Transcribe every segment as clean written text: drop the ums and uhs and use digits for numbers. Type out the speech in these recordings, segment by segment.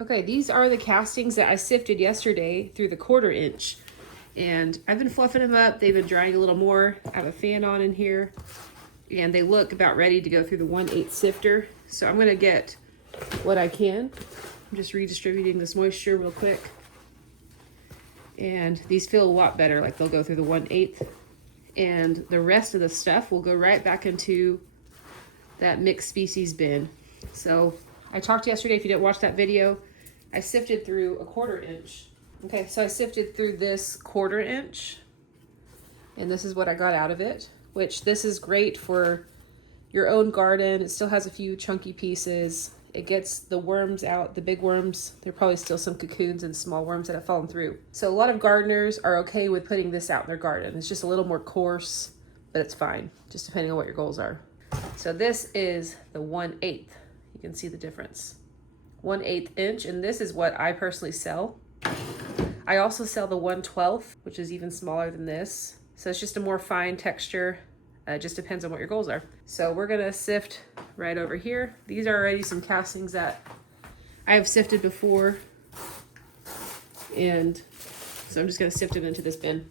Okay, these are the castings that I sifted yesterday through the 1/4 inch. And I've been fluffing them up. They've been drying a little more. I have a fan on in here. And they look about ready to go through the 1/8 sifter. So I'm gonna get what I can. I'm just redistributing this moisture real quick. And these feel a lot better, like they'll go through the 1/8. And the rest of the stuff will go right back into that mixed species bin. So I talked yesterday, if you didn't watch that video, I sifted through a 1/4 inch. Okay, so I sifted through this 1/4 inch, and this is what I got out of it, which this is great for your own garden. It still has a few chunky pieces. It gets the worms out, the big worms. There are probably still some cocoons and small worms that have fallen through. So a lot of gardeners are okay with putting this out in their garden. It's just a little more coarse, but it's fine, just depending on what your goals are. So this is the 1/8. You can see the difference. 1/8 inch, and this is what I personally sell. I also sell the 1/12, which is even smaller than this. So it's just a more fine texture. It just depends on what your goals are. So we're gonna sift right over here. These are already some castings that I have sifted before. And so I'm just gonna sift them into this bin.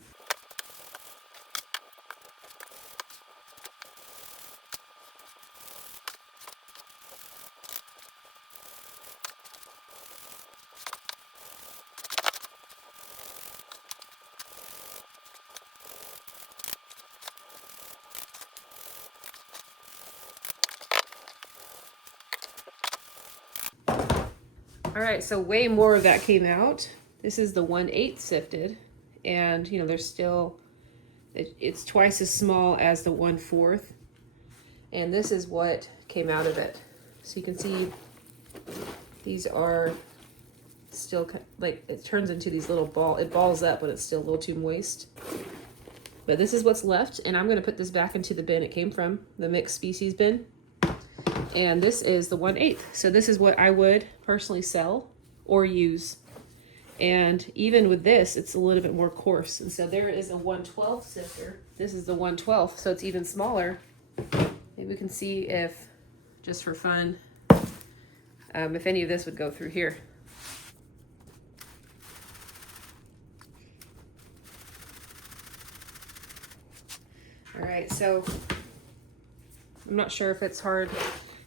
All right, so way more of that came out. This is the 1/8 sifted, and you know, there's still, it's twice as small as the 1/4, and this is what came out of it. So you can see these are still, like, it turns into these little it balls up when it's still a little too moist. But this is what's left, and I'm gonna put this back into the bin it came from, the mixed species bin. And this is the 1/8. So this is what I would personally sell or use. And even with this, it's a little bit more coarse. And so there is a 1/12 sifter. This is the 1/12, so it's even smaller. Maybe we can see if, just for fun, if any of this would go through here. All right, so I'm not sure if it's hard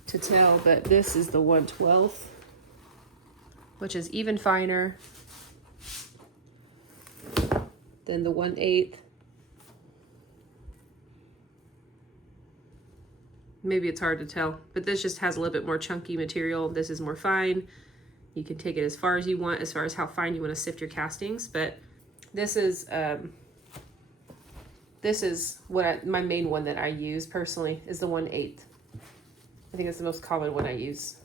to tell, but this is the 1/12, which is even finer than the 1/8. Maybe it's hard to tell, but this just has a little bit more chunky material. This is more fine. You can take it as far as you want, as far as how fine you want to sift your castings, but this is my main one that I use personally, is the 1/8. I think it's the most common one I use.